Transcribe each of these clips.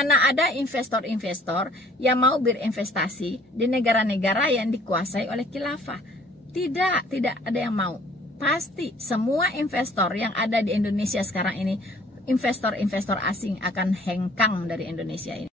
mana ada investor-investor yang mau berinvestasi di negara-negara yang dikuasai oleh khilafah. Tidak ada yang mau. Pasti semua investor yang ada di Indonesia sekarang ini, investor-investor asing akan hengkang dari Indonesia ini.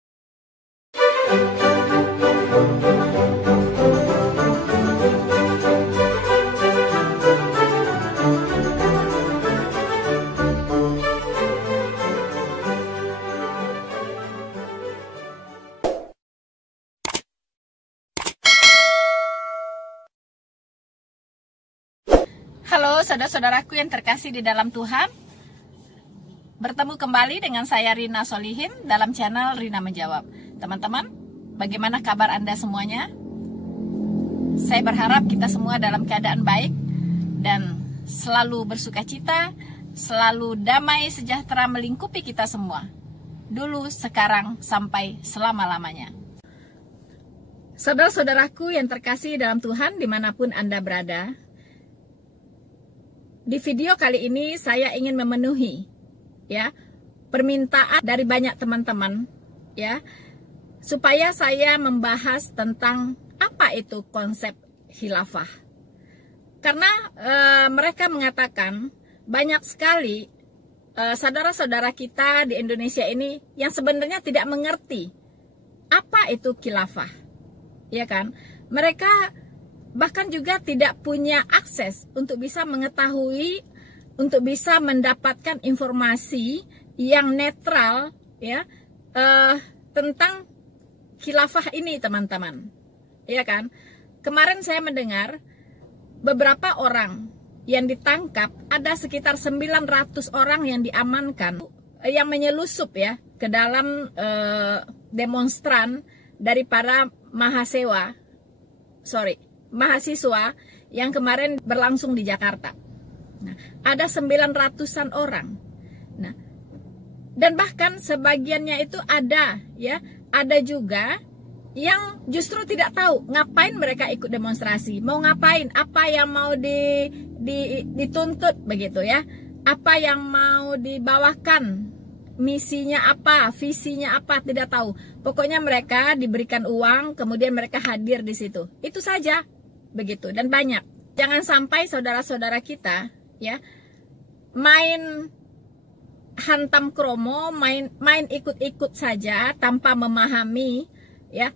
Halo saudara-saudaraku yang terkasih di dalam Tuhan. Bertemu kembali dengan saya Rina Solihin dalam channel Rina Menjawab. Teman-teman, bagaimana kabar Anda semuanya? Saya berharap kita semua dalam keadaan baik dan selalu bersukacita, selalu damai sejahtera melingkupi kita semua. Dulu, sekarang, sampai selama-lamanya. Saudara-saudaraku yang terkasih dalam Tuhan dimanapun Anda berada, di video kali ini saya ingin memenuhi permintaan dari banyak teman-teman supaya saya membahas tentang apa itu konsep khilafah. Karena mereka mengatakan banyak sekali saudara-saudara kita di Indonesia ini yang sebenarnya tidak mengerti apa itu khilafah. Ya kan? Mereka bahkan juga tidak punya akses untuk bisa mengetahui, untuk bisa mendapatkan informasi yang netral tentang khilafah ini, teman-teman. Ya kan? Kemarin saya mendengar beberapa orang yang ditangkap, ada sekitar 900 orang yang diamankan, yang menyelusup ke dalam demonstran dari para mahasiswa yang kemarin berlangsung di Jakarta. Nah, ada 900-an orang. Nah, dan bahkan sebagiannya itu ada juga yang justru tidak tahu ngapain mereka ikut demonstrasi, mau ngapain, apa yang mau dituntut begitu apa yang mau dibawakan, misinya apa, visinya apa, tidak tahu. Pokoknya mereka diberikan uang, kemudian mereka hadir di situ. Itu saja. Begitu, dan banyak. Jangan sampai saudara-saudara kita main hantam kromo, main ikut-ikut saja tanpa memahami,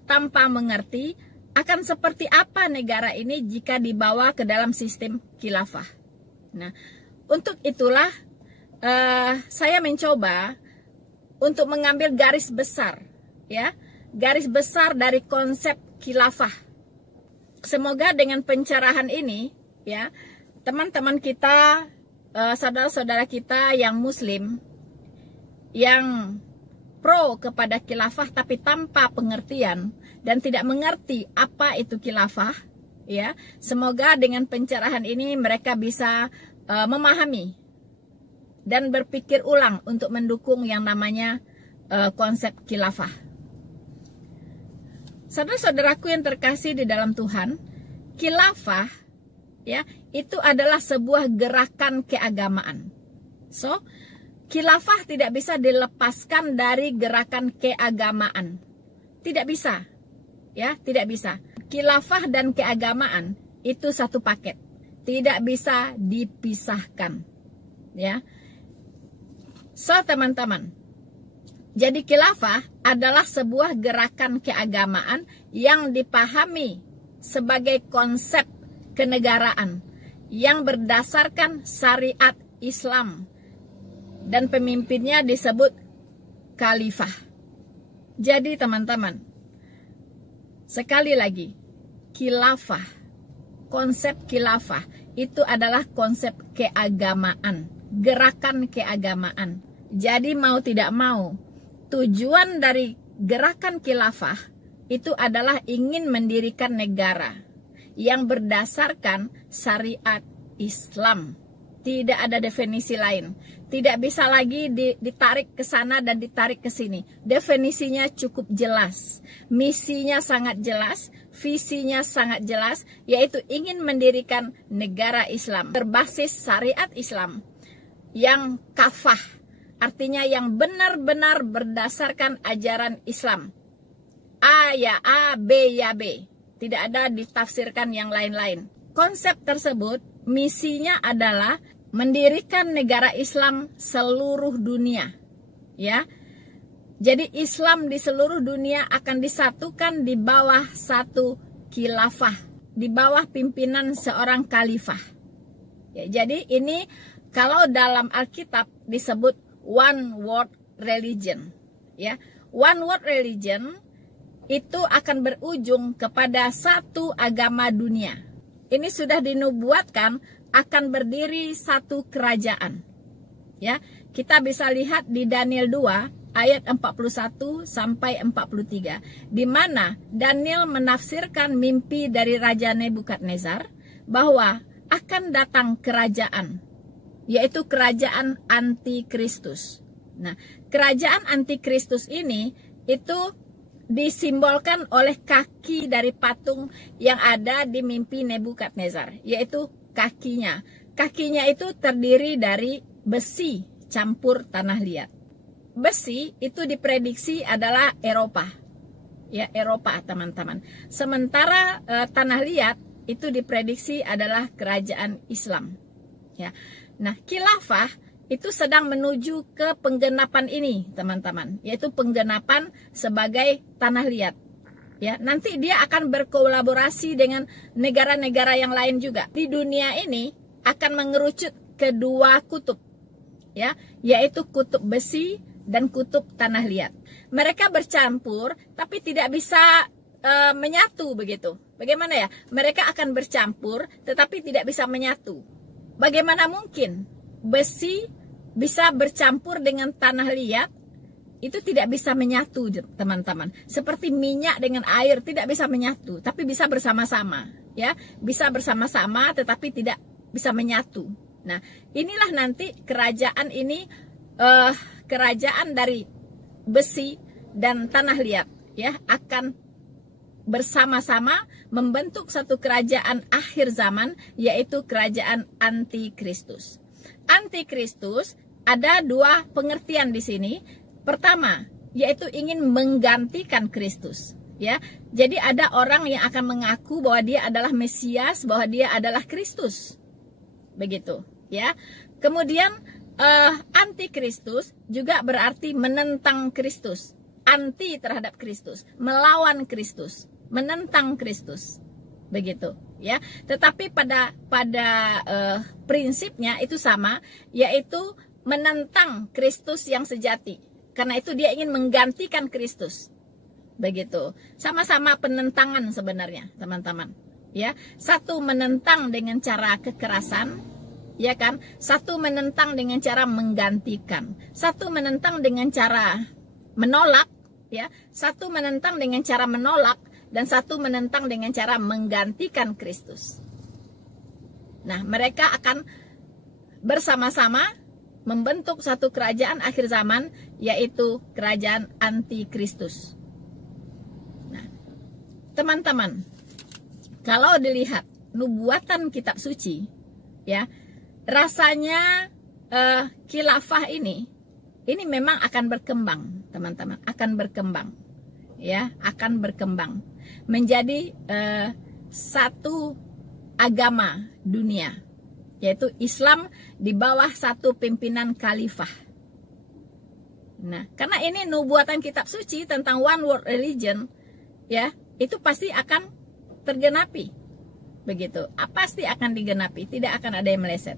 tanpa mengerti akan seperti apa negara ini jika dibawa ke dalam sistem khilafah. Nah, untuk itulah saya mencoba untuk mengambil garis besar, garis besar dari konsep khilafah. Semoga dengan pencerahan ini, teman-teman kita, saudara-saudara kita yang muslim, yang pro kepada khilafah tapi tanpa pengertian dan tidak mengerti apa itu khilafah, semoga dengan pencerahan ini mereka bisa memahami dan berpikir ulang untuk mendukung yang namanya konsep khilafah. Saudara-saudaraku yang terkasih di dalam Tuhan, khilafah itu adalah sebuah gerakan keagamaan. So, khilafah tidak bisa dilepaskan dari gerakan keagamaan. Tidak bisa. Tidak bisa. Khilafah dan keagamaan itu satu paket. Tidak bisa dipisahkan. So, teman-teman, jadi khilafah adalah sebuah gerakan keagamaan yang dipahami sebagai konsep kenegaraan yang berdasarkan syariat Islam dan pemimpinnya disebut khalifah. Jadi teman-teman, sekali lagi, khilafah, konsep khilafah itu adalah konsep keagamaan, gerakan keagamaan. Jadi mau tidak mau, tujuan dari gerakan khilafah itu adalah ingin mendirikan negara yang berdasarkan syariat Islam. Tidak ada definisi lain. Tidak bisa lagi ditarik ke sana dan ditarik ke sini. Definisinya cukup jelas. Misinya sangat jelas, visinya sangat jelas, yaitu ingin mendirikan negara Islam berbasis syariat Islam yang kafah artinya yang benar-benar berdasarkan ajaran Islam. A ya A, B ya B. Tidak ada ditafsirkan yang lain-lain. Konsep tersebut misinya adalah mendirikan negara Islam seluruh dunia. Ya. Jadi Islam di seluruh dunia akan disatukan di bawah satu khilafah, di bawah pimpinan seorang khalifah. Ya, jadi ini kalau dalam Alkitab disebut one world religion. Ya. One world religion itu akan berujung kepada satu agama dunia. Ini sudah dinubuatkan akan berdiri satu kerajaan. Ya, kita bisa lihat di Daniel 2 ayat 41 sampai 43, di mana Daniel menafsirkan mimpi dari Raja Nebukadnezar bahwa akan datang kerajaan, yaitu kerajaan antikristus. Nah, kerajaan antikristus ini itu disimbolkan oleh kaki dari patung yang ada di mimpi Nebukadnezar, yaitu kakinya. Kakinya itu terdiri dari besi campur tanah liat. Besi itu diprediksi adalah Eropa. Ya, Eropa, teman-teman. Sementara tanah liat itu diprediksi adalah kerajaan Islam. Ya. Nah, khilafah itu sedang menuju ke penggenapan ini, teman-teman, yaitu penggenapan sebagai tanah liat. Ya, nanti dia akan berkolaborasi dengan negara-negara yang lain juga. Di dunia ini akan mengerucut kedua kutub, ya, yaitu kutub besi dan kutub tanah liat. Mereka bercampur tapi tidak bisa menyatu begitu. Bagaimana ya? Mereka akan bercampur tetapi tidak bisa menyatu. Bagaimana mungkin besi bisa bercampur dengan tanah liat? Itu tidak bisa menyatu, teman-teman. Seperti minyak dengan air tidak bisa menyatu, tapi bisa bersama-sama, ya. Bisa bersama-sama tetapi tidak bisa menyatu. Nah, inilah nanti kerajaan ini kerajaan dari besi dan tanah liat, ya, akan bersama-sama membentuk satu kerajaan akhir zaman, yaitu kerajaan antikristus. Antikristus ada dua pengertian di sini. Pertama, yaitu ingin menggantikan Kristus, ya. Jadi ada orang yang akan mengaku bahwa dia adalah Mesias, bahwa dia adalah Kristus. Begitu, ya. Kemudian antikristus juga berarti menentang Kristus, anti terhadap Kristus, melawan Kristus, menentang Kristus. Begitu, ya. Tetapi pada prinsipnya itu sama, yaitu menentang Kristus yang sejati. Karena itu dia ingin menggantikan Kristus. Begitu. Sama-sama penentangan sebenarnya, teman-teman. Ya, satu menentang dengan cara kekerasan, ya kan? Satu menentang dengan cara menggantikan. Satu menentang dengan cara menolak, ya. Satu menentang dengan cara menolak, dan satu menentang dengan cara menggantikan Kristus. Nah, mereka akan bersama-sama membentuk satu kerajaan akhir zaman, yaitu kerajaan antikristus. Nah, teman-teman, kalau dilihat nubuatan kitab suci, ya, rasanya khilafah ini memang akan berkembang, teman-teman, akan berkembang, ya, akan berkembang menjadi satu agama dunia, yaitu Islam di bawah satu pimpinan khalifah. Nah, karena ini nubuatan kitab suci tentang one world religion, ya, itu pasti akan tergenapi. Begitu, pasti akan digenapi, tidak akan ada yang meleset.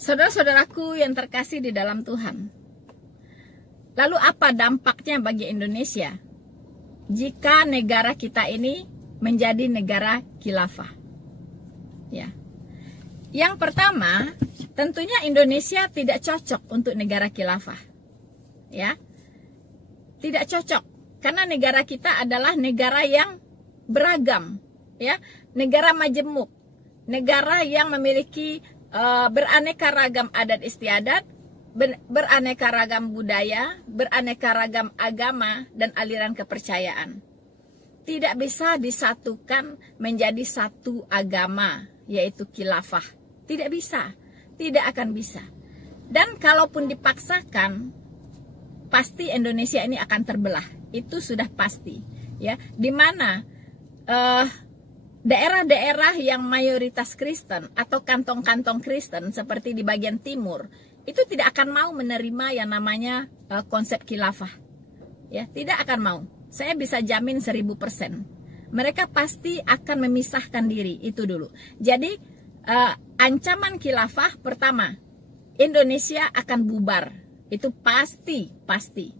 Saudara-saudaraku yang terkasih di dalam Tuhan, lalu apa dampaknya bagi Indonesia jika negara kita ini menjadi negara khilafah? Ya. Yang pertama, tentunya Indonesia tidak cocok untuk negara khilafah. Ya. Tidak cocok karena negara kita adalah negara yang beragam, ya, negara majemuk, negara yang memiliki beraneka ragam adat istiadat, beraneka ragam budaya, beraneka ragam agama dan aliran kepercayaan. tidak bisa disatukan menjadi satu agama, yaitu khilafah. Tidak bisa, tidak akan bisa. Dan kalaupun dipaksakan, pasti Indonesia ini akan terbelah. Itu sudah pasti, ya. Di mana daerah-daerah yang mayoritas Kristen atau kantong-kantong Kristen seperti di bagian timur itu tidak akan mau menerima yang namanya konsep khilafah, ya, tidak akan mau. Saya bisa jamin 1000%. Mereka pasti akan memisahkan diri, itu dulu. Jadi ancaman khilafah pertama, Indonesia akan bubar. Itu pasti,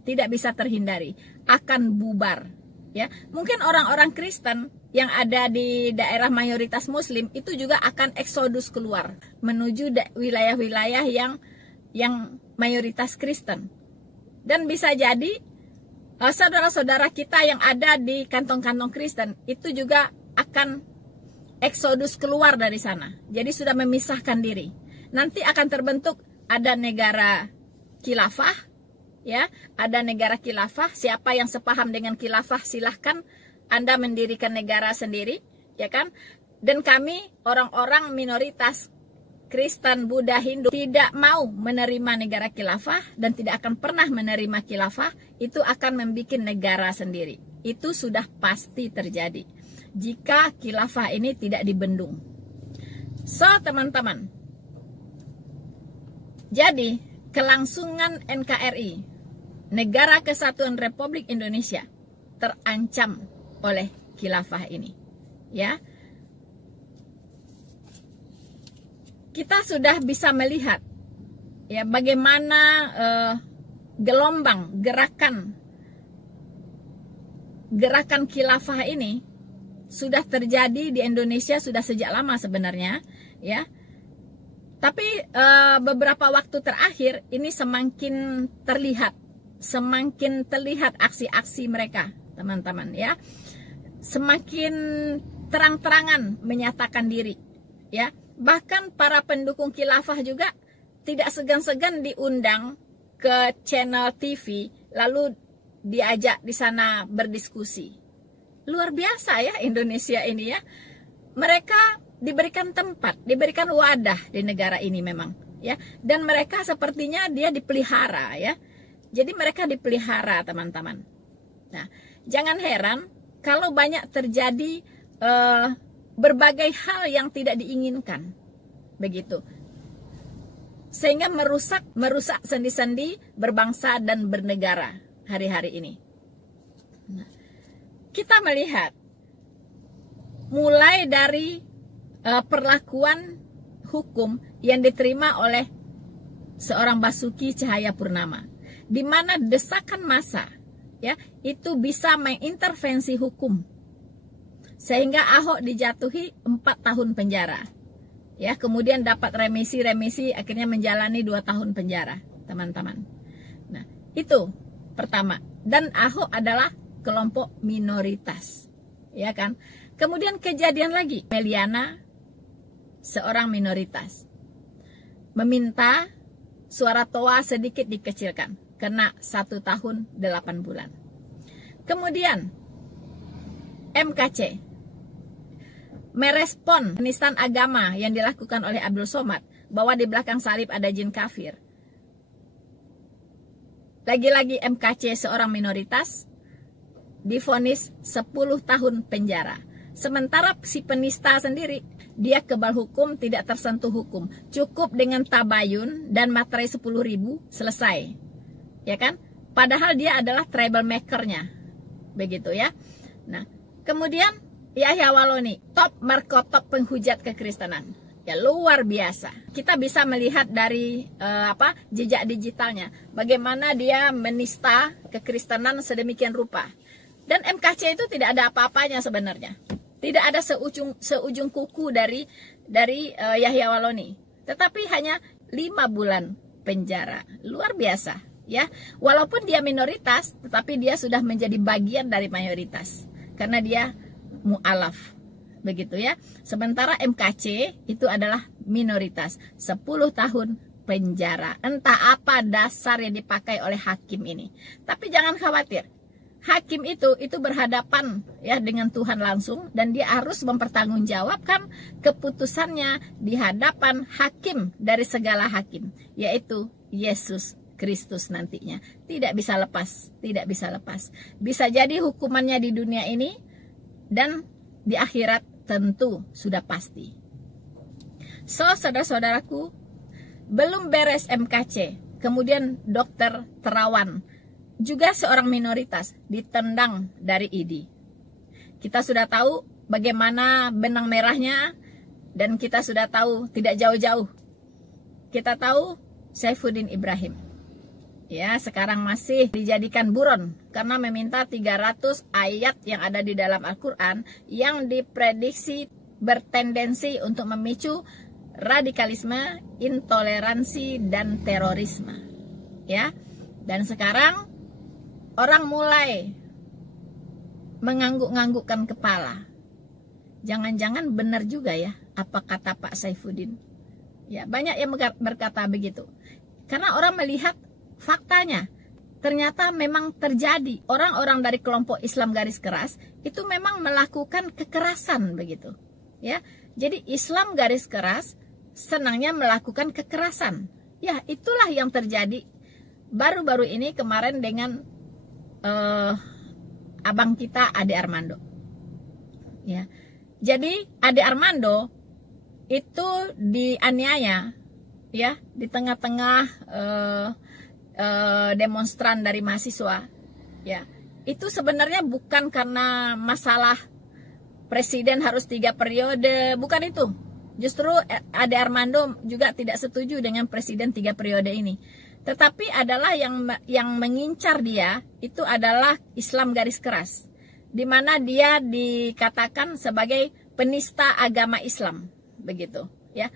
tidak bisa terhindari, akan bubar. Ya, mungkin orang-orang Kristen yang ada di daerah mayoritas Muslim itu juga akan eksodus keluar menuju wilayah-wilayah yang mayoritas Kristen. Dan bisa jadi saudara-saudara kita yang ada di kantong-kantong Kristen itu juga akan eksodus keluar dari sana. Jadi sudah memisahkan diri. Nanti akan terbentuk ada negara khilafah, ya, ada negara khilafah. Siapa yang sepaham dengan khilafah silahkan Anda mendirikan negara sendiri, ya kan? Dan kami orang-orang minoritas Kristen, Buddha, Hindu tidak mau menerima negara khilafah dan tidak akan pernah menerima khilafah. Itu akan membuat negara sendiri. Itu sudah pasti terjadi jika khilafah ini tidak dibendung. So, teman-teman, jadi kelangsungan NKRI, Negara Kesatuan Republik Indonesia, terancam oleh khilafah ini, ya. Kita sudah bisa melihat, ya, bagaimana gelombang gerakan khilafah ini sudah terjadi di Indonesia sudah sejak lama sebenarnya, ya. Tapi beberapa waktu terakhir ini semakin terlihat aksi-aksi mereka, teman-teman, ya. Semakin terang-terangan menyatakan diri, ya. Bahkan para pendukung khilafah juga tidak segan-segan diundang ke channel TV, lalu diajak di sana berdiskusi. Luar biasa ya Indonesia ini, ya. Mereka diberikan tempat, diberikan wadah di negara ini memang, ya. Dan mereka sepertinya dia dipelihara, ya. Jadi mereka dipelihara, teman-teman. Nah, jangan heran kalau banyak terjadi berbagai hal yang tidak diinginkan, begitu, sehingga merusak sendi-sendi berbangsa dan bernegara hari-hari ini. Nah, kita melihat mulai dari perlakuan hukum yang diterima oleh seorang Basuki Cahayapurnama, di mana desakan massa, ya, itu bisa mengintervensi hukum sehingga Ahok dijatuhi 4 tahun penjara, ya, kemudian dapat remisi akhirnya menjalani 2 tahun penjara, teman-teman. Nah, itu pertama. Dan Ahok adalah kelompok minoritas, ya kan. Kemudian kejadian lagi, Meliana, seorang minoritas, meminta suara TOA sedikit dikecilkan, kena 1 tahun 8 bulan. Kemudian MKC merespon penistaan agama yang dilakukan oleh Abdul Somad, bahwa di belakang salib ada jin kafir. Lagi-lagi MKC seorang minoritas divonis 10 tahun penjara. Sementara si penista sendiri, dia kebal hukum, tidak tersentuh hukum. Cukup dengan tabayun dan materai 10.000 selesai, ya kan? Padahal dia adalah troublemaker-nya, begitu, ya. Nah, kemudian Yahya Waloni, top markotok penghujat kekristenan, ya, luar biasa. Kita bisa melihat dari jejak digitalnya, bagaimana dia menista kekristenan sedemikian rupa. Dan MKC itu tidak ada apa-apanya sebenarnya, tidak ada seujung kuku dari Yahya Waloni, tetapi hanya 5 bulan penjara. Luar biasa, ya. Walaupun dia minoritas, tetapi dia sudah menjadi bagian dari mayoritas karena dia mu'alaf, begitu, ya. Sementara MKC itu adalah minoritas, 10 tahun penjara. Entah apa dasar yang dipakai oleh hakim ini. Tapi jangan khawatir, hakim itu berhadapan ya dengan Tuhan langsung, dan dia harus mempertanggungjawabkan keputusannya di hadapan hakim dari segala hakim, yaitu Yesus Kristus nantinya. Tidak bisa lepas, tidak bisa lepas. Bisa jadi hukumannya di dunia ini dan di akhirat tentu sudah pasti. So, saudara-saudaraku, belum beres MKC, kemudian Dokter Terawan, juga seorang minoritas, ditendang dari ID. Kita sudah tahu bagaimana benang merahnya, dan kita sudah tahu tidak jauh-jauh. Kita tahu Saifuddin Ibrahim, ya, sekarang masih dijadikan buron karena meminta 300 ayat yang ada di dalam Al-Quran yang diprediksi bertendensi untuk memicu radikalisme, intoleransi, dan terorisme, ya. Dan sekarang orang mulai mengangguk-nganggukkan kepala. Jangan-jangan benar juga ya apa kata Pak Saifuddin. Ya, banyak yang berkata begitu. Karena orang melihat faktanya. Ternyata memang terjadi. Orang-orang dari kelompok Islam garis keras itu memang melakukan kekerasan begitu. Ya. Jadi Islam garis keras senangnya melakukan kekerasan. Ya, itulah yang terjadi baru-baru ini kemarin dengan abang kita Ade Armando, ya. Jadi Ade Armando itu dianiaya, ya, di tengah-tengah demonstran dari mahasiswa, ya. Itu sebenarnya bukan karena masalah presiden harus 3 periode, bukan itu. Justru Ade Armando juga tidak setuju dengan presiden 3 periode ini. Tetapi adalah yang mengincar dia itu adalah Islam garis keras, di mana dia dikatakan sebagai penista agama Islam, begitu, ya.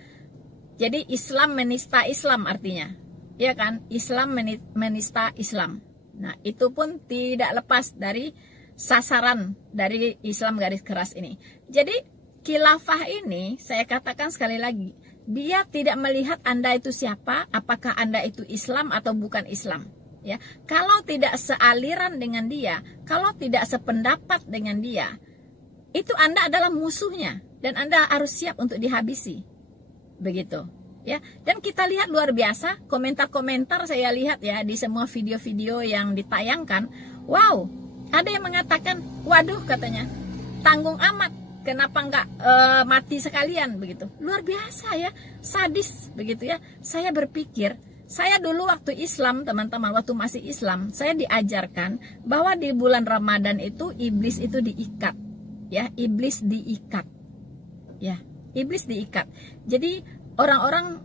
Jadi Islam menista Islam artinya, ya kan? Islam menista Islam. Nah, itu pun tidak lepas dari sasaran dari Islam garis keras ini. Jadi khilafah ini saya katakan sekali lagi, dia tidak melihat Anda itu siapa, apakah Anda itu Islam atau bukan Islam. Ya, kalau tidak sealiran dengan dia, kalau tidak sependapat dengan dia, itu Anda adalah musuhnya dan Anda harus siap untuk dihabisi. Begitu, ya. Dan kita lihat luar biasa komentar-komentar, saya lihat ya di semua video-video yang ditayangkan. Wow, ada yang mengatakan, waduh katanya, tanggung amat. Kenapa nggak mati sekalian begitu? Luar biasa ya, sadis begitu ya. Saya berpikir, saya dulu waktu Islam, teman-teman, waktu masih Islam, saya diajarkan bahwa di bulan Ramadan itu iblis itu diikat, ya, iblis diikat, ya, iblis diikat. Jadi orang-orang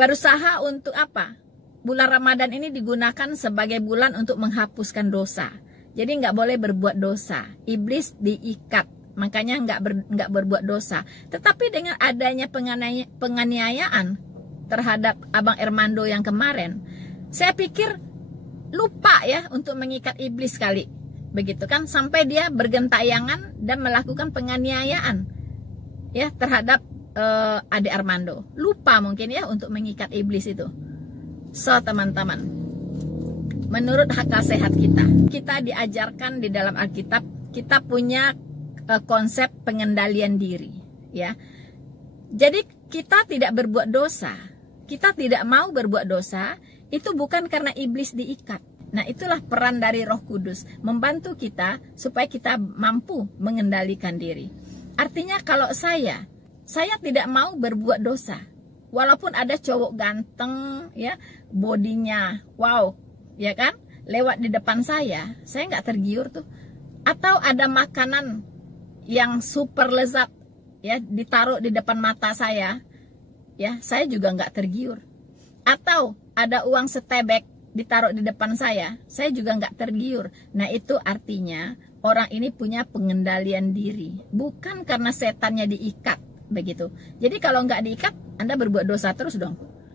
berusaha untuk apa? Bulan Ramadan ini digunakan sebagai bulan untuk menghapuskan dosa. Jadi nggak boleh berbuat dosa, iblis diikat, makanya nggak berbuat dosa. Tetapi dengan adanya penganiayaan terhadap Abang Armando yang kemarin, saya pikir lupa ya untuk mengikat iblis kali, begitu kan, sampai dia bergentayangan dan melakukan penganiayaan ya terhadap Ade Armando. Lupa mungkin ya untuk mengikat iblis itu. So teman-teman, menurut akal sehat kita diajarkan di dalam Alkitab, kita punya konsep pengendalian diri, ya. Jadi kita tidak berbuat dosa, kita tidak mau berbuat dosa, itu bukan karena iblis diikat. Nah, itulah peran dari Roh Kudus, membantu kita supaya kita mampu mengendalikan diri. Artinya kalau saya tidak mau berbuat dosa, walaupun ada cowok ganteng, ya, bodinya, wow, ya kan, lewat di depan saya nggak tergiur tuh. Atau ada makanan yang super lezat, ya, ditaruh di depan mata saya, ya, saya juga nggak tergiur. Atau ada uang setebek ditaruh di depan saya juga nggak tergiur. Nah, itu artinya orang ini punya pengendalian diri, bukan karena setannya diikat, begitu. Jadi kalau nggak diikat, Anda berbuat dosa terus dong.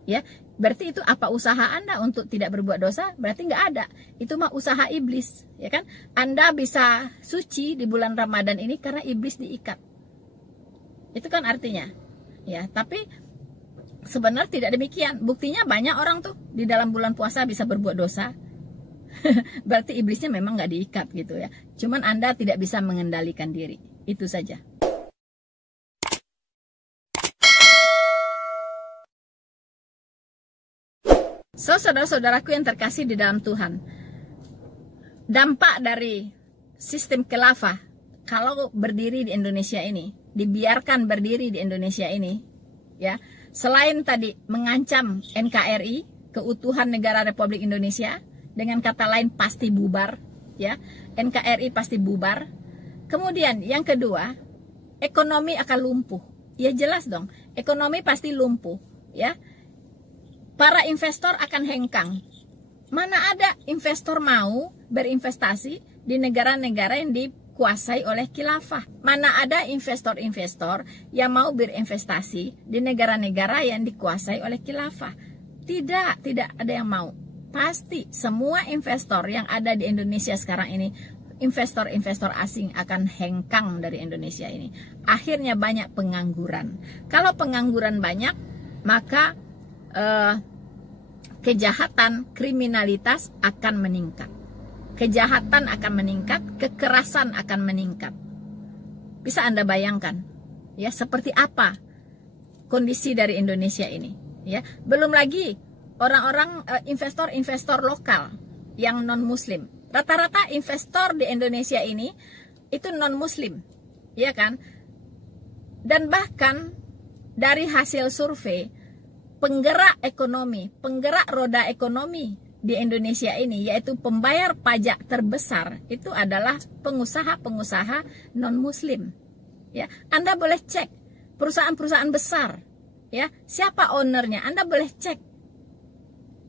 Ya, berarti itu apa usaha Anda untuk tidak berbuat dosa? Berarti nggak ada. Itu mah usaha iblis, ya kan? Anda bisa suci di bulan Ramadan ini karena iblis diikat. Itu kan artinya. Ya, tapi sebenarnya tidak demikian. Buktinya banyak orang tuh di dalam bulan puasa bisa berbuat dosa. berarti iblisnya memang nggak diikat gitu ya. Cuman Anda tidak bisa mengendalikan diri. Itu saja. So, saudara-saudaraku yang terkasih di dalam Tuhan, dampak dari sistem khilafah kalau berdiri di Indonesia ini, dibiarkan berdiri di Indonesia ini, ya, selain tadi mengancam NKRI, keutuhan negara Republik Indonesia, dengan kata lain pasti bubar, ya, NKRI pasti bubar. Kemudian yang kedua, ekonomi akan lumpuh. Ya jelas dong, ekonomi pasti lumpuh, ya. Para investor akan hengkang. Mana ada investor mau berinvestasi di negara-negara yang dikuasai oleh khilafah? Mana ada investor-investor yang mau berinvestasi di negara-negara yang dikuasai oleh khilafah? Tidak ada yang mau. Pasti semua investor yang ada di Indonesia sekarang ini, investor-investor asing akan hengkang dari Indonesia ini. Akhirnya banyak pengangguran. Kalau pengangguran banyak, maka kejahatan, kriminalitas akan meningkat. Kejahatan akan meningkat, kekerasan akan meningkat. Bisa Anda bayangkan, ya, seperti apa kondisi dari Indonesia ini, ya. Belum lagi orang-orang investor-investor lokal yang non-muslim. Rata-rata investor di Indonesia ini itu non-muslim, ya kan? Dan bahkan dari hasil survei, penggerak ekonomi, penggerak roda ekonomi di Indonesia ini, yaitu pembayar pajak terbesar, itu adalah pengusaha-pengusaha non-muslim. Ya, Anda boleh cek perusahaan-perusahaan besar, ya, siapa ownernya, Anda boleh cek.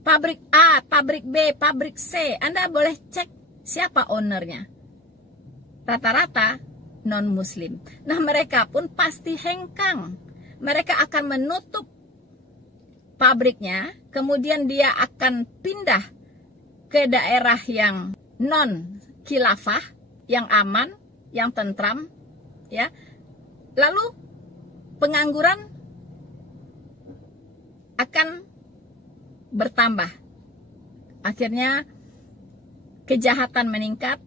Pabrik A, pabrik B, pabrik C, Anda boleh cek siapa ownernya. Rata-rata non-muslim. Nah, mereka pun pasti hengkang. Mereka akan menutup pabriknya, kemudian dia akan pindah ke daerah yang non khilafah, yang aman, yang tentram, ya. Lalu pengangguran akan bertambah. Akhirnya kejahatan meningkat.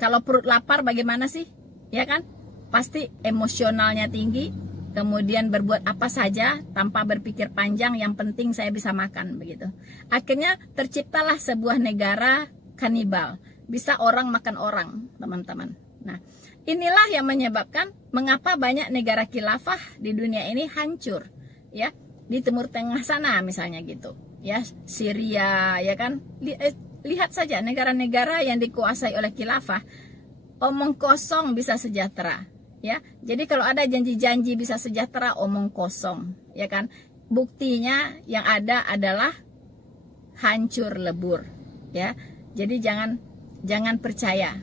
Kalau perut lapar bagaimana sih? Ya kan? Pasti emosionalnya tinggi. Kemudian berbuat apa saja tanpa berpikir panjang, yang penting saya bisa makan, begitu. Akhirnya terciptalah sebuah negara kanibal, bisa orang makan orang, teman-teman. Nah, inilah yang menyebabkan mengapa banyak negara khilafah di dunia ini hancur, ya. Di Timur Tengah sana misalnya gitu, ya, Syria, ya kan. Lihat saja negara-negara yang dikuasai oleh khilafah, omong kosong bisa sejahtera. Ya, jadi kalau ada janji-janji bisa sejahtera, omong kosong, ya kan? Buktinya yang ada adalah hancur lebur, ya. Jadi jangan percaya,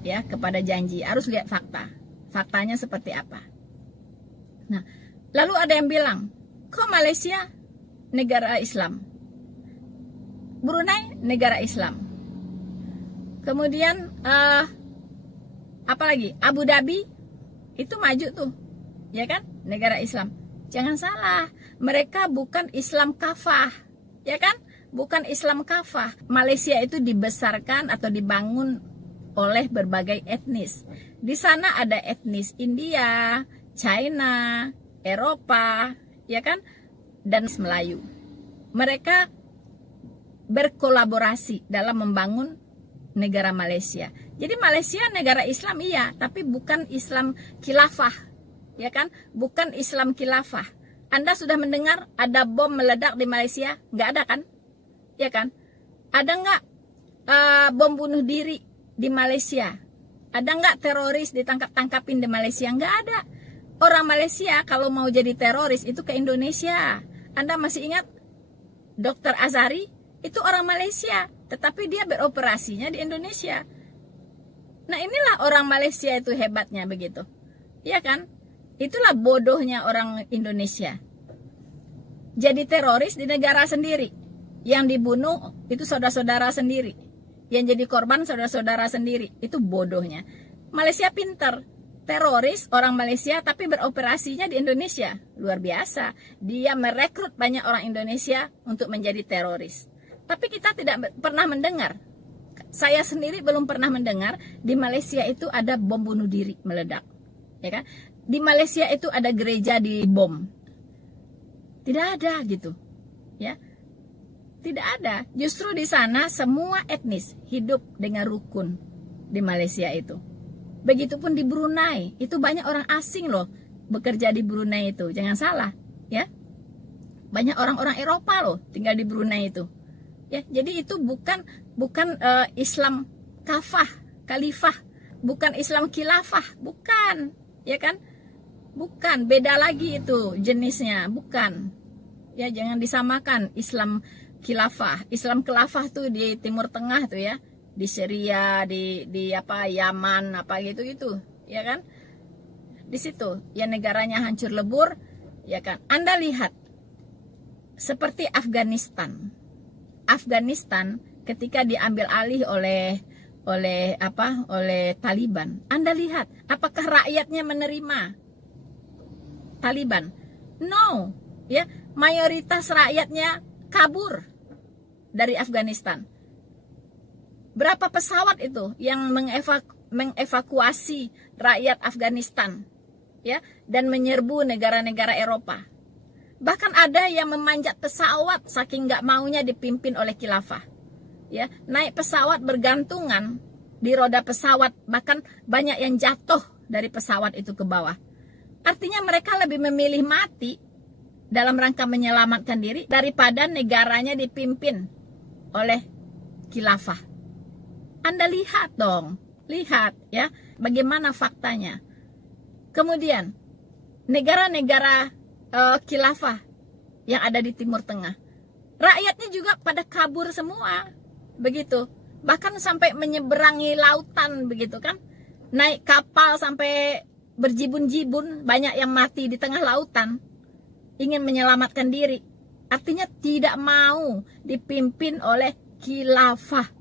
ya, kepada janji. Harus lihat fakta. Faktanya seperti apa. Nah, lalu ada yang bilang, kok Malaysia negara Islam, Brunei negara Islam, kemudian apalagi Abu Dhabi itu maju tuh, ya kan, negara Islam. Jangan salah, mereka bukan Islam kafah, ya kan, bukan Islam kafah. Malaysia itu dibesarkan atau dibangun oleh berbagai etnis. Di sana ada etnis India, China, Eropa, ya kan, dan Melayu. Mereka berkolaborasi dalam membangun negara Malaysia. Jadi Malaysia negara Islam iya, tapi bukan Islam khilafah, ya kan? Bukan Islam khilafah. Anda sudah mendengar ada bom meledak di Malaysia? Nggak ada kan? Ya kan? Ada nggak bom bunuh diri di Malaysia? Ada nggak teroris ditangkap-tangkapin di Malaysia? Nggak ada. Orang Malaysia kalau mau jadi teroris itu ke Indonesia. Anda masih ingat Dr. Azhari? Itu orang Malaysia, tetapi dia beroperasinya di Indonesia. Nah, inilah orang Malaysia itu hebatnya begitu. Ya kan? Itulah bodohnya orang Indonesia. Jadi teroris di negara sendiri. Yang dibunuh itu saudara-saudara sendiri. Yang jadi korban saudara-saudara sendiri. Itu bodohnya. Malaysia pintar. Teroris orang Malaysia tapi beroperasinya di Indonesia. Luar biasa. Dia merekrut banyak orang Indonesia untuk menjadi teroris. Tapi kita tidak pernah mendengar Saya sendiri belum pernah mendengar di Malaysia itu ada bom bunuh diri meledak, ya kan? Di Malaysia itu ada gereja dibom. Tidak ada gitu, ya. Tidak ada. Justru di sana semua etnis hidup dengan rukun di Malaysia itu. Begitupun di Brunei, itu banyak orang asing loh bekerja di Brunei itu. Jangan salah, ya. Banyak orang-orang Eropa loh tinggal di Brunei itu. Ya, jadi itu bukan Islam khalifah, bukan Islam khilafah, bukan, ya kan? Bukan, beda lagi itu jenisnya, bukan. Ya, jangan disamakan Islam khilafah. Islam khilafah tuh di Timur Tengah tuh ya, di Syria, di Yaman, apa gitu, ya kan? Di situ, ya negaranya hancur lebur, ya kan? Anda lihat seperti Afghanistan ketika diambil alih oleh Taliban. Anda lihat, apakah rakyatnya menerima Taliban? No, ya, mayoritas rakyatnya kabur dari Afghanistan. Berapa pesawat itu yang mengevakuasi rakyat Afghanistan, ya, dan menyerbu negara-negara Eropa? Bahkan ada yang memanjat pesawat saking nggak maunya dipimpin oleh khilafah. Ya, naik pesawat bergantungan di roda pesawat, bahkan banyak yang jatuh dari pesawat itu ke bawah. Artinya mereka lebih memilih mati dalam rangka menyelamatkan diri daripada negaranya dipimpin oleh khilafah. Anda lihat dong, lihat ya bagaimana faktanya. Kemudian negara-negara khilafah yang ada di Timur Tengah, rakyatnya juga pada kabur semua, begitu. Bahkan sampai menyeberangi lautan, begitu kan? Naik kapal sampai berjibun-jibun, banyak yang mati di tengah lautan, ingin menyelamatkan diri. Artinya tidak mau dipimpin oleh khilafah.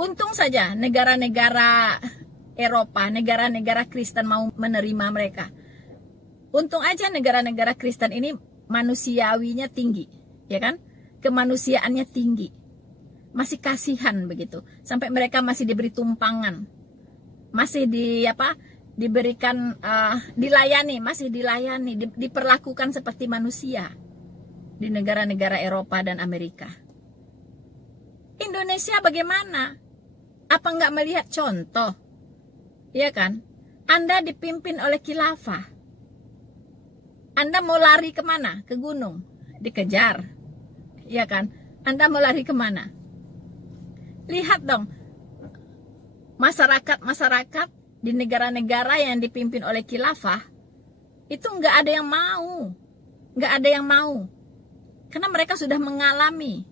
Untung saja negara-negara Eropa, negara-negara Kristen mau menerima mereka. Untung aja negara-negara Kristen ini manusiawinya tinggi, ya kan? Kemanusiaannya tinggi. Masih kasihan begitu. Sampai mereka masih diberi tumpangan. Masih diberikan dilayani, masih dilayani, diperlakukan seperti manusia di negara-negara Eropa dan Amerika. Indonesia bagaimana? Apa nggak melihat contoh? Ya kan? Anda dipimpin oleh khilafah. Anda mau lari kemana? Ke gunung, dikejar, ya kan? Anda mau lari kemana? Lihat dong, masyarakat di negara-negara yang dipimpin oleh khilafah itu nggak ada yang mau, karena mereka sudah mengalami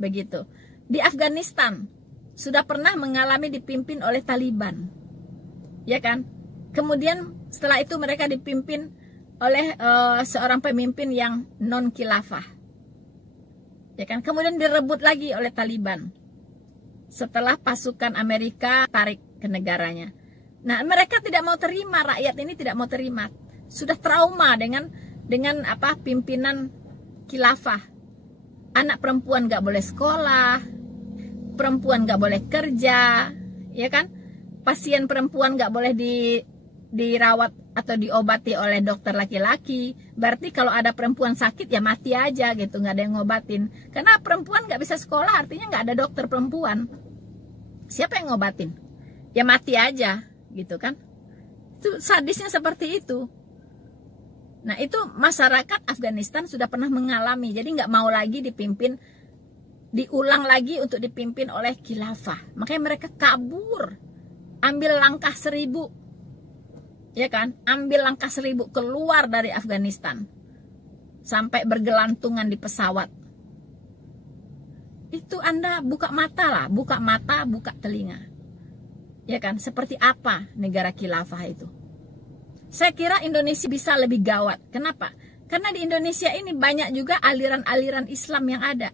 begitu. Di Afghanistan sudah pernah mengalami dipimpin oleh Taliban, ya kan? Kemudian setelah itu mereka dipimpin oleh seorang pemimpin yang non khilafah, ya kan? Kemudian direbut lagi oleh Taliban setelah pasukan Amerika tarik ke negaranya. Nah, mereka tidak mau terima, rakyat ini tidak mau terima, sudah trauma dengan pimpinan khilafah. Anak perempuan nggak boleh sekolah, perempuan nggak boleh kerja, ya kan? Pasien perempuan nggak boleh dirawat atau diobati oleh dokter laki-laki. Berarti kalau ada perempuan sakit ya mati aja gitu, nggak ada yang ngobatin. Karena perempuan nggak bisa sekolah, artinya nggak ada dokter perempuan. Siapa yang ngobatin? Ya mati aja gitu kan. Itu sadisnya seperti itu. Nah, itu masyarakat Afghanistan sudah pernah mengalami. Jadi nggak mau lagi diulang lagi untuk dipimpin oleh khilafah. Makanya mereka kabur, ambil langkah 1000, ya kan? Ambil langkah 1000 keluar dari Afghanistan, sampai bergelantungan di pesawat. Itu Anda buka mata, buka telinga, ya kan? Seperti apa negara khilafah itu? Saya kira Indonesia bisa lebih gawat. Kenapa? Karena di Indonesia ini banyak juga aliran-aliran Islam yang ada.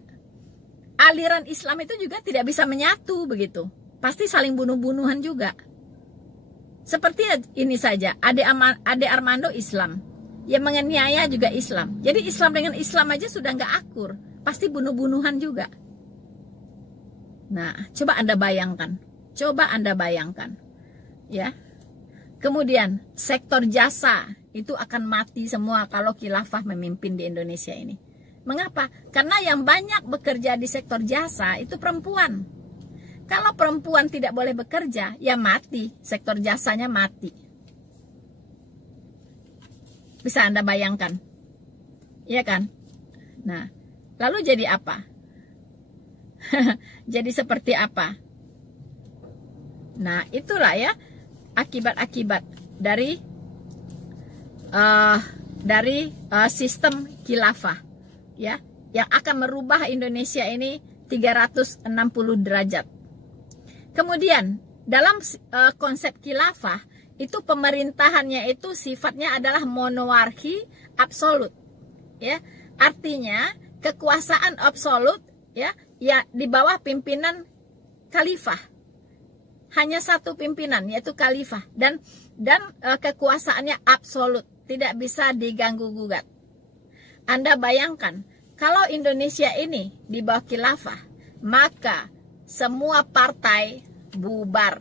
Aliran Islam itu juga tidak bisa menyatu begitu. Pasti saling bunuh-bunuhan juga. Seperti ini saja, Ade Armando Islam, yang menganiaya juga Islam. Jadi Islam dengan Islam aja sudah nggak akur, pasti bunuh-bunuhan juga. Nah, coba Anda bayangkan. Coba Anda bayangkan. Ya. Kemudian sektor jasa itu akan mati semua kalau khilafah memimpin di Indonesia ini. Mengapa? Karena yang banyak bekerja di sektor jasa itu perempuan. Kalau perempuan tidak boleh bekerja, ya mati. Sektor jasanya mati. Bisa Anda bayangkan? Iya kan? Nah, lalu jadi apa? Jadi seperti apa? Nah, itulah ya akibat-akibat dari sistem khilafah, ya, yang akan merubah Indonesia ini 360 derajat. Kemudian dalam konsep khilafah itu pemerintahannya itu sifatnya adalah monarki absolut, ya, artinya kekuasaan absolut, ya di bawah pimpinan khalifah. Hanya satu pimpinan, yaitu khalifah, dan kekuasaannya absolut, tidak bisa diganggu gugat. Anda bayangkan kalau Indonesia ini di bawah khilafah, maka semua partai bubar.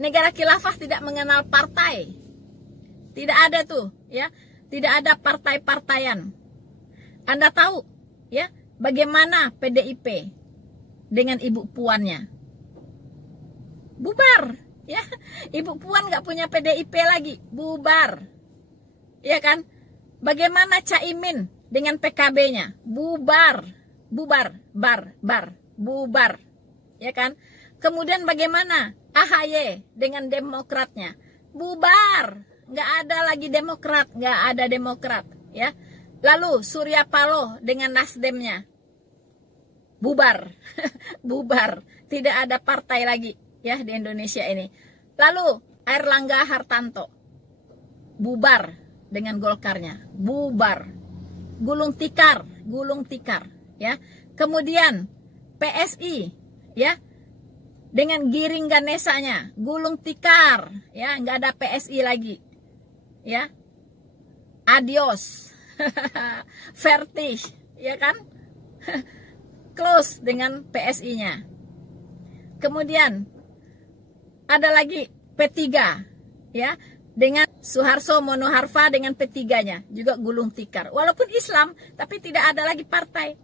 Negara khilafah tidak mengenal partai, tidak ada tuh, ya, tidak ada partai-partaian. Anda tahu, ya, bagaimana PDIP dengan Ibu Puannya? Bubar, ya. Ibu Puan nggak punya PDIP lagi, bubar, ya kan? Bagaimana Caimin dengan PKB-nya? Bubar, bubar, ya kan? Kemudian bagaimana AHY dengan Demokratnya? Bubar, nggak ada lagi Demokrat, nggak ada Demokrat, ya. Lalu Surya Paloh dengan Nasdemnya, bubar, bubar, tidak ada partai lagi, ya, di Indonesia ini. Lalu Airlangga Hartarto, bubar dengan Golkarnya, bubar, gulung tikar, ya. Kemudian PSI, ya, dengan Giring Ganesanya, gulung tikar, ya, nggak ada PSI lagi, ya. Adios, vertis, ya kan? Close dengan PSI-nya. Kemudian ada lagi P3, ya, dengan Soeharto Monoharfa dengan P3-nya juga gulung tikar. Walaupun Islam, tapi tidak ada lagi partai.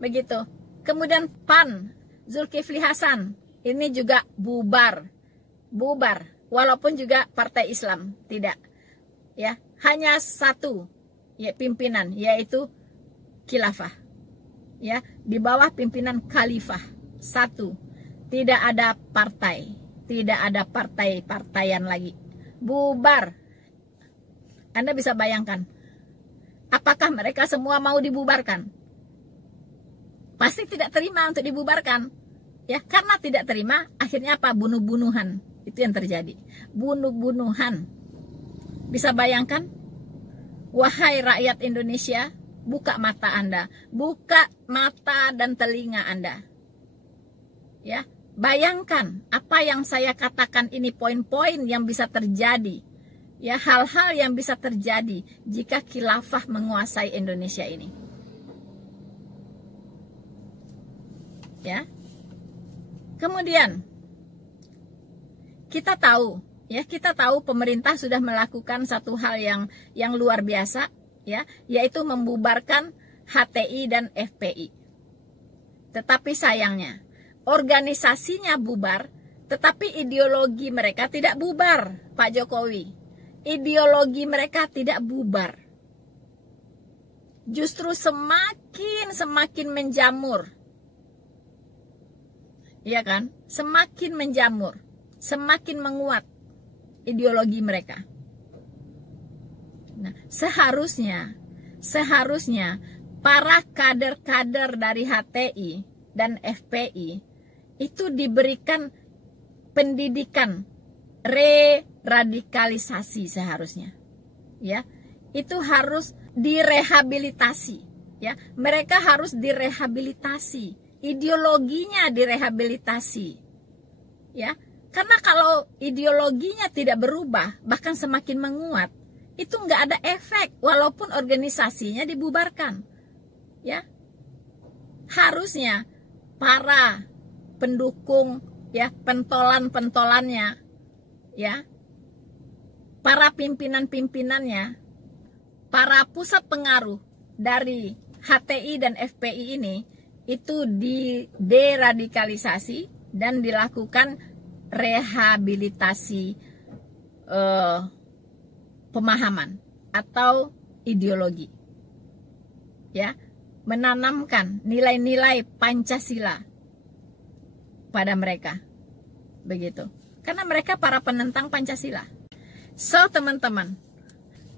Begitu. Kemudian PAN, Zulkifli Hasan, ini juga bubar. Walaupun juga partai Islam, tidak. Ya, hanya satu, ya, pimpinan, yaitu khilafah. Ya, di bawah pimpinan khalifah. Satu. Tidak ada partai. Tidak ada partai-partaian lagi. Bubar. Anda bisa bayangkan. Apakah mereka semua mau dibubarkan? Pasti tidak terima untuk dibubarkan. Ya, karena tidak terima, akhirnya apa? Bunuh-bunuhan. Itu yang terjadi. Bunuh-bunuhan. Bisa bayangkan? Wahai rakyat Indonesia, buka mata Anda. Buka mata dan telinga Anda. Ya. Bayangkan apa yang saya katakan ini, poin-poin yang bisa terjadi, ya, hal-hal yang bisa terjadi jika khilafah menguasai Indonesia ini, ya. Kemudian kita tahu, ya, pemerintah sudah melakukan satu hal yang luar biasa, ya, yaitu membubarkan HTI dan FPI. Tetapi sayangnya organisasinya bubar, tetapi ideologi mereka tidak bubar, Pak Jokowi. Ideologi mereka tidak bubar. Justru semakin menjamur. Iya kan? Semakin menjamur, semakin menguat ideologi mereka. Nah, seharusnya para kader-kader dari HTI dan FPI itu diberikan pendidikan re-radikalisasi seharusnya, ya. Itu harus direhabilitasi, ya. Mereka harus direhabilitasi, ideologinya direhabilitasi, ya. Karena kalau ideologinya tidak berubah, bahkan semakin menguat, itu nggak ada efek walaupun organisasinya dibubarkan, ya. Harusnya para pendukung, ya, pentolan-pentolannya, ya, para pimpinan-pimpinannya, para pusat pengaruh dari HTI dan FPI ini itu deradikalisasi dan dilakukan rehabilitasi pemahaman atau ideologi, ya, menanamkan nilai-nilai Pancasila pada mereka, begitu, karena mereka para penentang Pancasila. So teman-teman,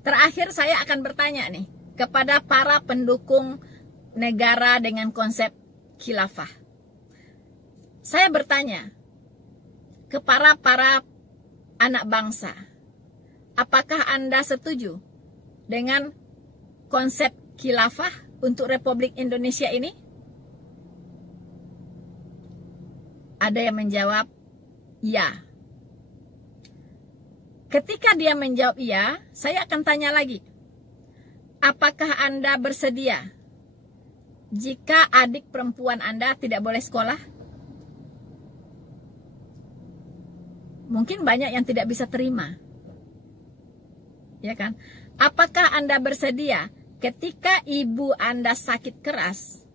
terakhir saya akan bertanya nih kepada para pendukung negara dengan konsep khilafah. Saya bertanya ke para anak bangsa, apakah Anda setuju dengan konsep khilafah untuk Republik Indonesia ini? Ada yang menjawab ya. Ketika dia menjawab iya, saya akan tanya lagi, apakah Anda bersedia jika adik perempuan Anda tidak boleh sekolah? Mungkin banyak yang tidak bisa terima, ya kan? Apakah Anda bersedia ketika ibu Anda sakit keras,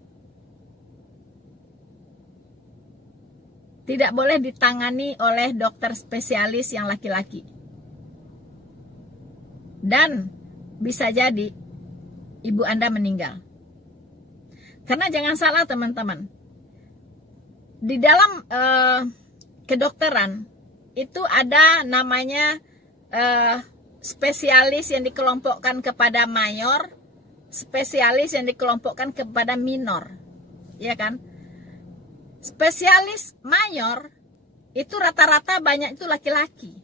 tidak boleh ditangani oleh dokter spesialis yang laki-laki, dan bisa jadi ibu Anda meninggal? Karena jangan salah teman-teman, di dalam kedokteran itu ada namanya spesialis yang dikelompokkan kepada mayor, spesialis yang dikelompokkan kepada minor, ya kan? Spesialis mayor itu rata-rata banyak itu laki-laki,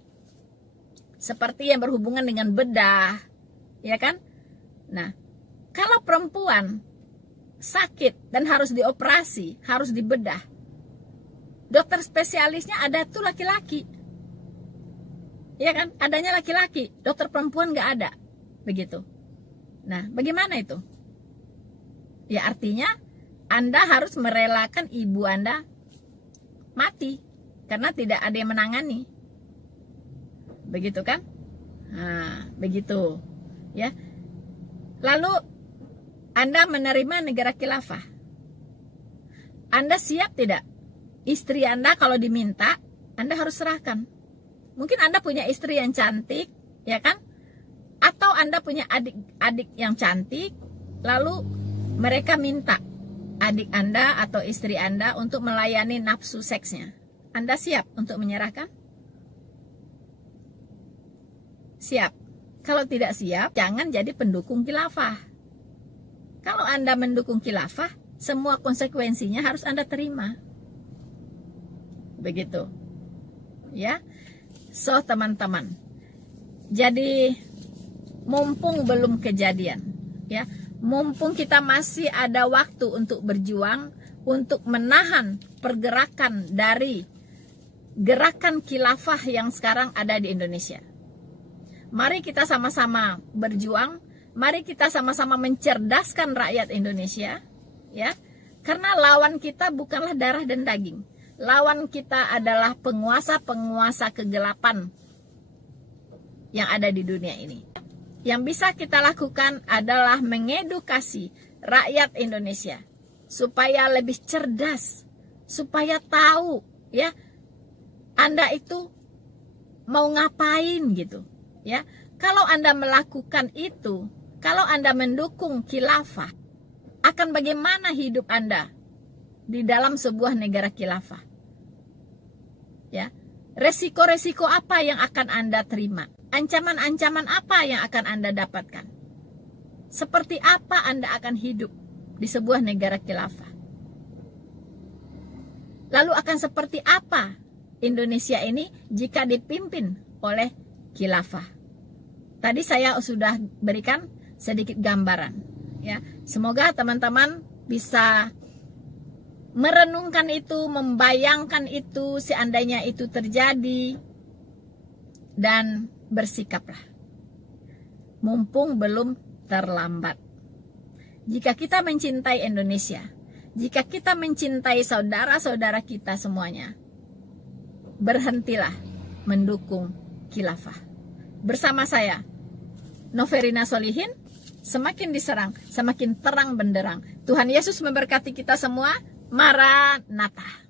seperti yang berhubungan dengan bedah, ya kan? Nah, kalau perempuan sakit dan harus dioperasi, harus dibedah, dokter spesialisnya ada tuh laki-laki, ya kan? Adanya laki-laki, dokter perempuan nggak ada, begitu. Nah, bagaimana itu? Ya artinya Anda harus merelakan ibu Anda mati karena tidak ada yang menangani, begitu kan? Nah, begitu, ya. Lalu Anda menerima negara khilafah, Anda siap tidak? Istri Anda kalau diminta, Anda harus serahkan. Mungkin Anda punya istri yang cantik, ya kan? Atau Anda punya adik-adik yang cantik, lalu mereka minta adik Anda atau istri Anda untuk melayani nafsu seksnya. Anda siap untuk menyerahkan? Siap. Kalau tidak siap, jangan jadi pendukung khilafah. Kalau Anda mendukung khilafah, semua konsekuensinya harus Anda terima. Begitu. Ya. So, teman-teman. Jadi, mumpung belum kejadian, ya. Mumpung kita masih ada waktu untuk berjuang, untuk menahan pergerakan dari gerakan khilafah yang sekarang ada di Indonesia. Mari kita sama-sama berjuang. Mari kita sama-sama mencerdaskan rakyat Indonesia, ya. Karena lawan kita bukanlah darah dan daging. Lawan kita adalah penguasa-penguasa kegelapan yang ada di dunia ini. Yang bisa kita lakukan adalah mengedukasi rakyat Indonesia supaya lebih cerdas, supaya tahu, ya, Anda itu mau ngapain gitu, ya. Kalau Anda melakukan itu, kalau Anda mendukung khilafah, akan bagaimana hidup Anda di dalam sebuah negara khilafah? Ya, resiko-resiko apa yang akan Anda terima? Ancaman-ancaman apa yang akan Anda dapatkan? Seperti apa Anda akan hidup di sebuah negara khilafah? Lalu akan seperti apa Indonesia ini jika dipimpin oleh khilafah? Tadi saya sudah berikan sedikit gambaran, ya. Semoga teman-teman bisa merenungkan itu, membayangkan itu seandainya itu terjadi, dan bersikaplah. Mumpung belum terlambat. Jika kita mencintai Indonesia, jika kita mencintai saudara-saudara kita semuanya, berhentilah mendukung khilafah. Bersama saya, Noverina Solihin, semakin diserang, semakin terang benderang. Tuhan Yesus memberkati kita semua. Maranatha.